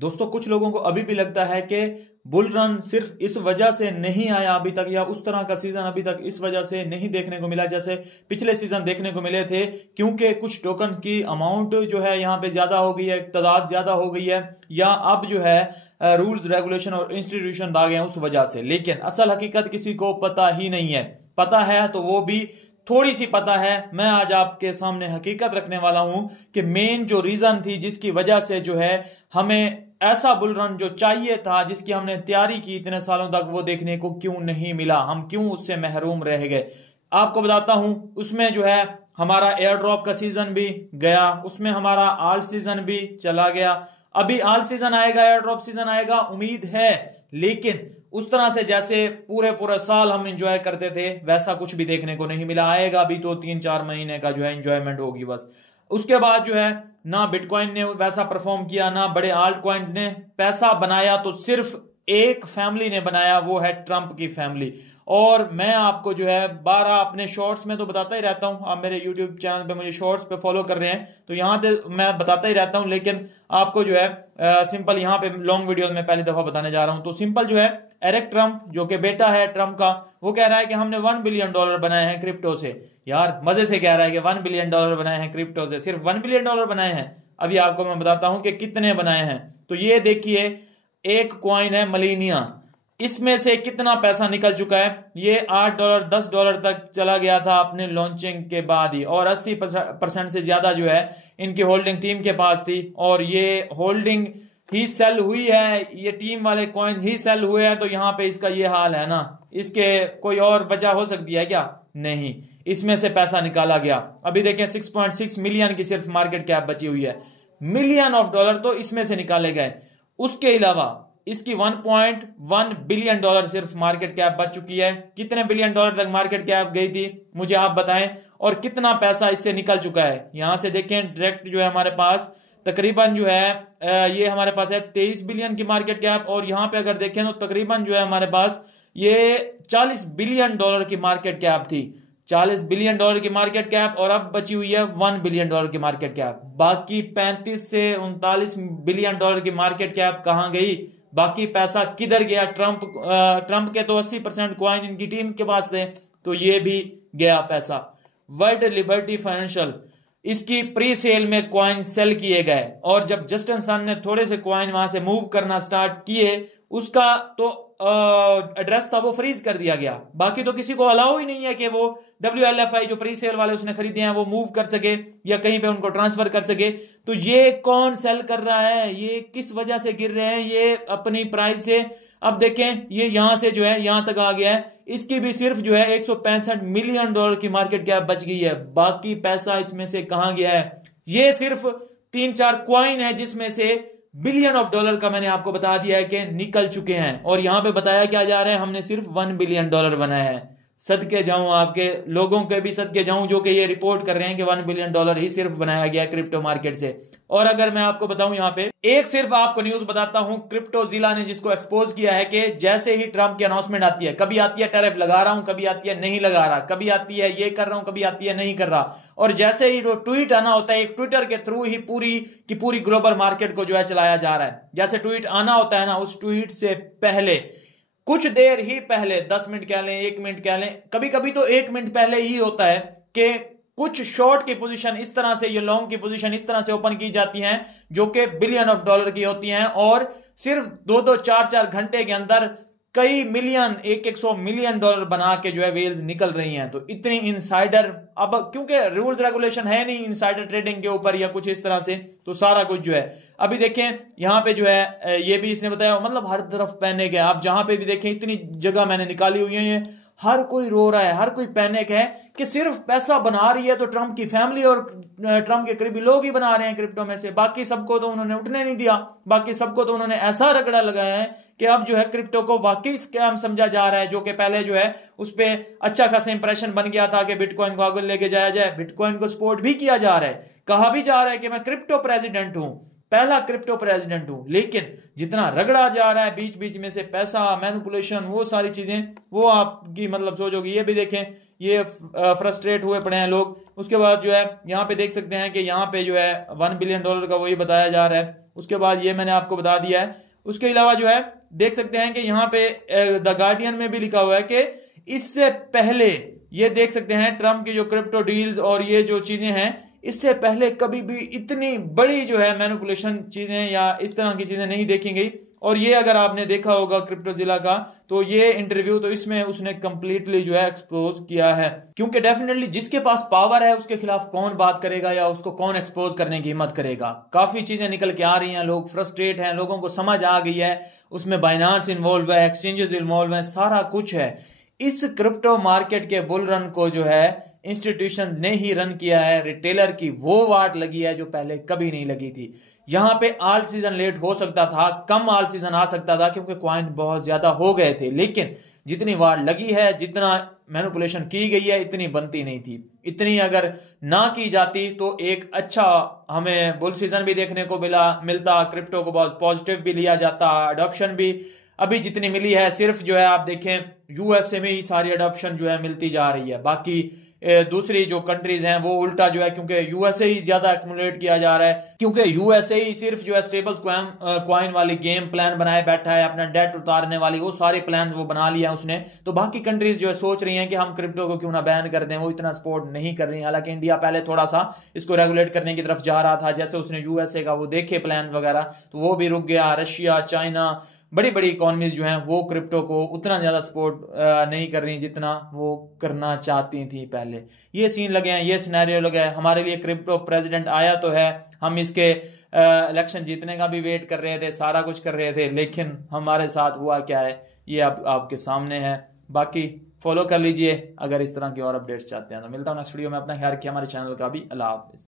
दोस्तों कुछ लोगों को अभी भी लगता है कि बुल रन सिर्फ इस वजह से नहीं आया अभी तक, या उस तरह का सीजन अभी तक इस वजह से नहीं देखने को मिला जैसे पिछले सीजन देखने को मिले थे, क्योंकि कुछ टोकन की अमाउंट जो है यहाँ पे ज्यादा हो गई है, तादाद ज्यादा हो गई है, या अब जो है रूल्स रेगुलेशन और इंस्टीट्यूशन आ गए हैं उस वजह से। लेकिन असल हकीकत किसी को पता ही नहीं है, पता है तो वो भी थोड़ी सी पता है। मैं आज आपके सामने हकीकत रखने वाला हूं कि मेन जो रीजन थी जिसकी वजह से जो है हमें ऐसा बुल रन जो चाहिए था, जिसकी हमने तैयारी की इतने सालों तक, वो देखने को क्यों नहीं मिला, हम क्यों उससे महरूम रह गए। आपको बताता हूं, उसमें जो है हमारा एयर ड्रॉप का सीजन भी गया, उसमें हमारा आल सीजन भी चला गया। अभी आल सीजन आएगा, एयर ड्रॉप सीजन आएगा, उम्मीद है, लेकिन उस तरह से जैसे पूरे पूरे साल हम एंजॉय करते थे वैसा कुछ भी देखने को नहीं मिला। आएगा अभी तो 3-4 महीने का जो है एंजॉयमेंट होगी बस। उसके बाद जो है ना बिटकॉइन ने वैसा परफॉर्म किया, ना बड़े आल्ट कॉइन्स ने। पैसा बनाया तो सिर्फ एक फैमिली ने बनाया, वो है ट्रंप की फैमिली। और मैं आपको जो है 12 अपने शॉर्ट्स में तो बताता ही रहता हूं, आप मेरे यूट्यूब चैनल पे मुझे शॉर्ट्स पे फॉलो कर रहे हैं तो यहां पे मैं बताता ही रहता हूं, लेकिन आपको जो है सिंपल यहां पे लॉन्ग वीडियो में पहली दफा बताने जा रहा हूं। तो सिंपल जो है एरिक ट्रंप जो कि बेटा है ट्रंप का, वो कह रहा है कि हमने $1 बिलियन बनाए हैं क्रिप्टो से। यार मजे से कह रहा है कि $1 बिलियन बनाए हैं क्रिप्टो से, सिर्फ $1 बिलियन बनाए हैं। अभी आपको मैं बताता हूं कि कितने बनाए हैं। तो ये देखिए, एक कॉइन है मलीनिया, इसमें से कितना पैसा निकल चुका है। ये $8 $10 तक चला गया था अपने लॉन्चिंग के बाद ही, और 80% से ज्यादा जो है इनकी होल्डिंग टीम के पास थी, और ये होल्डिंग ही सेल हुई है, ये टीम वाले कॉइन ही सेल हुए हैं। तो यहां पे इसका ये हाल है ना, इसके कोई और वजह हो सकती है क्या? नहीं, इसमें से पैसा निकाला गया। अभी देखें 6.6 मिलियन की सिर्फ मार्केट कैप बची हुई है, $मिलियन तो इसमें से निकाले गए। उसके अलावा इसकी $1.1 बिलियन सिर्फ मार्केट कैप बच चुकी है। कितने बिलियन डॉलर तक मार्केट कैप गई थी मुझे आप बताएं, और कितना पैसा इससे निकल चुका है। यहां से देखें डायरेक्ट जो है हमारे पास तकरीबन जो है ये हमारे पास है 23 बिलियन की मार्केट कैप, और यहां पे अगर देखें तो तकरीबन जो है हमारे पास ये $40 बिलियन की मार्केट कैप थी। $40 बिलियन की मार्केट कैप, और अब बची हुई है $1 बिलियन की मार्केट कैप। बाकी 35 से 39 बिलियन की मार्केट कैप कहां गई? बाकी पैसा किधर गया? ट्रंप के तो 80% कॉइन इनकी टीम के पास थे, तो ये भी गया पैसा। वर्ल्ड लिबर्टी फाइनेंशियल, इसकी प्री सेल में कॉइन सेल किए गए, और जब जस्टिन सन ने थोड़े से कॉइन वहां से मूव करना स्टार्ट किए, उसका तो एड्रेस था वो फ्रीज कर दिया गया। बाकी तो किसी को अलाउ ही नहीं है कि वो WLFI जो प्री सेल वाले उसने खरीदे हैं वो मूव कर सके या कहीं पे उनको ट्रांसफर कर सके। तो ये कौन सेल कर रहा है, ये किस वजह से गिर रहे हैं ये अपनी प्राइस से? अब देखें ये यहां से जो है यहां तक आ गया है, इसकी भी सिर्फ जो है $165 मिलियन की मार्केट कैप बच गई है। बाकी पैसा इसमें से कहां गया है? ये सिर्फ 3-4 कॉइन है जिसमें से $बिलियन का मैंने आपको बता दिया है कि निकल चुके हैं, और यहां पे बताया क्या जा रहा है, हमने सिर्फ $1 बिलियन बनाया है। सदके जाऊं आपके लोगों के भी सदके जाऊं जो कि ये रिपोर्ट कर रहे हैं कि $1 बिलियन ही सिर्फ बनाया गया क्रिप्टो मार्केट से। और अगर मैं आपको बताऊं यहां पे एक सिर्फ आपको न्यूज बताता हूं, क्रिप्टो जिला ने जिसको एक्सपोज किया है कि जैसे ही ट्रंप की अनाउंसमेंट आती है, कभी आती है टैरिफ लगा रहा हूं, कभी आती है नहीं लगा रहा, कभी आती है ये कर रहा हूं, कभी आती है नहीं कर रहा, और जैसे ही जो ट्वीट आना होता है, एक ट्विटर के थ्रू ही पूरी की पूरी ग्लोबल मार्केट को जो है चलाया जा रहा है। जैसे ट्वीट आना होता है ना, उस ट्वीट से पहले कुछ देर ही पहले 10 मिनट कह लें, 1 मिनट कह लें, कभी कभी तो 1 मिनट पहले ही होता है कि कुछ शॉर्ट की पोजीशन इस तरह से, ये लॉन्ग की पोजीशन इस तरह से ओपन की जाती हैं जो कि $बिलियन की होती हैं, और सिर्फ 2-2 4-4 घंटे के अंदर कई मिलियन, 100 मिलियन डॉलर बना के जो है वेल्स निकल रही हैं। तो इतनी इनसाइडर, अब क्योंकि रूल्स रेगुलेशन है नहीं इनसाइडर ट्रेडिंग के ऊपर या कुछ इस तरह से, तो सारा कुछ जो है अभी देखें यहां पे जो है ये भी इसने बताया, मतलब हर तरफ पैनिक है। आप जहां पे भी देखें इतनी जगह मैंने निकाली हुई है, हर कोई रो रहा है, हर कोई पैनिक है कि सिर्फ पैसा बना रही है तो ट्रंप की फैमिली और ट्रंप के करीबी लोग ही बना रहे हैं क्रिप्टो में से, बाकी सबको तो उन्होंने उठने नहीं दिया। बाकी सबको तो उन्होंने ऐसा रगड़ा लगाया है कि अब जो है क्रिप्टो को वाकई स्कैम समझा जा रहा है, जो कि पहले जो है उस पर अच्छा खासा इंप्रेशन बन गया था कि बिटकॉइन को आगे लेके जाया जाए। बिटकॉइन को सपोर्ट भी किया जा रहा है, कहा भी जा रहा है कि मैं क्रिप्टो प्रेसिडेंट हूं, पहला क्रिप्टो प्रेसिडेंट हूं। लेकिन जितना रगड़ा जा रहा है बीच बीच में से पैसा, मैनिपुलेशन, वो सारी चीजें, वो आपकी मतलब सोचोगे। ये भी देखें, ये फ्रस्ट्रेट हुए पड़े हैं लोग। उसके बाद जो है यहाँ पे देख सकते हैं कि यहाँ पे जो है $1 बिलियन का वही बताया जा रहा है। उसके बाद ये मैंने आपको बता दिया है। उसके अलावा जो है देख सकते हैं कि यहाँ पे द गार्डियन में भी लिखा हुआ है कि इससे पहले ये देख सकते हैं ट्रंप की जो क्रिप्टो डील्स और ये जो चीजें हैं, इससे पहले कभी भी इतनी बड़ी जो है मैनिपुलेशन चीजें या इस तरह की चीजें नहीं देखी गई। और ये अगर आपने देखा होगा क्रिप्टोजिला का, तो ये इंटरव्यू तो इसमें उसने कंप्लीटली जो है एक्सपोज किया है, क्योंकि डेफिनेटली जिसके पास पावर है उसके खिलाफ कौन बात करेगा या उसको कौन एक्सपोज करने की हिम्मत करेगा। काफी चीजें निकल के आ रही हैं, लोग फ्रस्ट्रेट हैं, लोगों को समझ आ गई है, उसमें बाइनांस इन्वॉल्व है, एक्सचेंजेस इन्वॉल्व है, सारा कुछ है। इस क्रिप्टो मार्केट के बुल रन को जो है इंस्टीट्यूशंस ने ही रन किया है, रिटेलर की वो वाट लगी है जो पहले कभी नहीं लगी थी। यहां पे ऑल सीजन लेट हो सकता था, कम ऑल सीजन आ सकता था क्योंकि कॉइन बहुत ज्यादा हो गए थे, लेकिन जितनी वाट लगी है, जितना मैनिपुलेशन की गई है, इतनी बनती नहीं थी। इतनी अगर ना की जाती तो एक अच्छा हमें बुल सीजन भी देखने को मिलता, क्रिप्टो को बहुत पॉजिटिव भी लिया जाता, अडॉप्शन भी अभी जितनी मिली है सिर्फ जो है आप देखें यूएसए में ही सारी अडॉप्शन जो है मिलती जा रही है। बाकी दूसरी जो कंट्रीज हैं वो उल्टा जो है, क्योंकि यूएसए ही ज्यादा एक्मुलेट किया जा रहा है, क्योंकि यूएसए ही सिर्फ जो है स्टेबल कॉइन वाली गेम प्लान बनाए बैठा है, अपना डेट उतारने वाली वो सारे प्लान वो बना लिया उसने। तो बाकी कंट्रीज जो है सोच रही हैं कि हम क्रिप्टो को क्यों ना बैन कर दें, वो इतना सपोर्ट नहीं कर रही। हालांकि इंडिया पहले थोड़ा सा इसको रेगुलेट करने की तरफ जा रहा था, जैसे उसने यूएसए का वो देखे प्लान वगैरह तो वो भी रुक गया। रशिया, चाइना, बड़ी बड़ी इकोनॉमीज जो हैं वो क्रिप्टो को उतना ज्यादा सपोर्ट नहीं कर रही जितना वो करना चाहती थी पहले। ये सीन लगे हैं, ये सिनेरियो लगे हैं। हमारे लिए क्रिप्टो प्रेसिडेंट आया तो है, हम इसके इलेक्शन जीतने का भी वेट कर रहे थे, सारा कुछ कर रहे थे, लेकिन हमारे साथ हुआ क्या है ये अब आपके सामने है। बाकी फॉलो कर लीजिए अगर इस तरह की और अपडेट्स चाहते हैं तो। मिलता हूं नेक्स्ट वीडियो में, अपना ख्याल रखिए, हमारे चैनल का भी। अल्लाह हाफिज।